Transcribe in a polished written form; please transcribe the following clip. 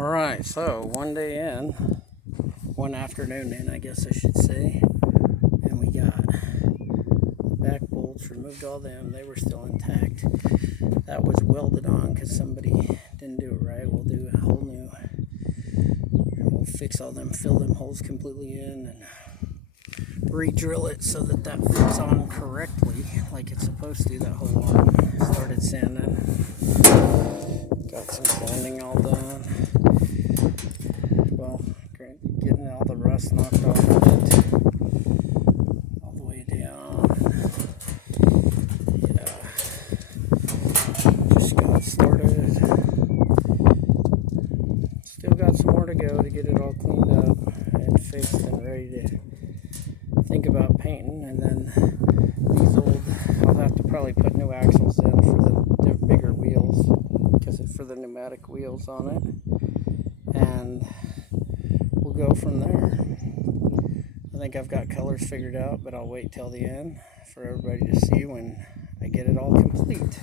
Alright, so one day in, one afternoon in, I guess I should say, and we got the back bolts, removed all them, they were still intact. That was welded on because somebody didn't do it right. We'll do a whole new, and we'll fix all them, fill them holes completely in, and re-drill it so that that fits on correctly, like it's supposed to, that whole arm. Started sanding, got some sanding all done. Well, getting all the rust knocked off of it, all the way down. Yeah, just got started. Still got some more to go to get it all cleaned up and fixed and ready to think about painting. And then these old, I'll have to probably put new axles in for the bigger wheels, because it's for the pneumatic wheels on it. And we'll go from there. I think I've got colors figured out, but I'll wait till the end for everybody to see when I get it all complete.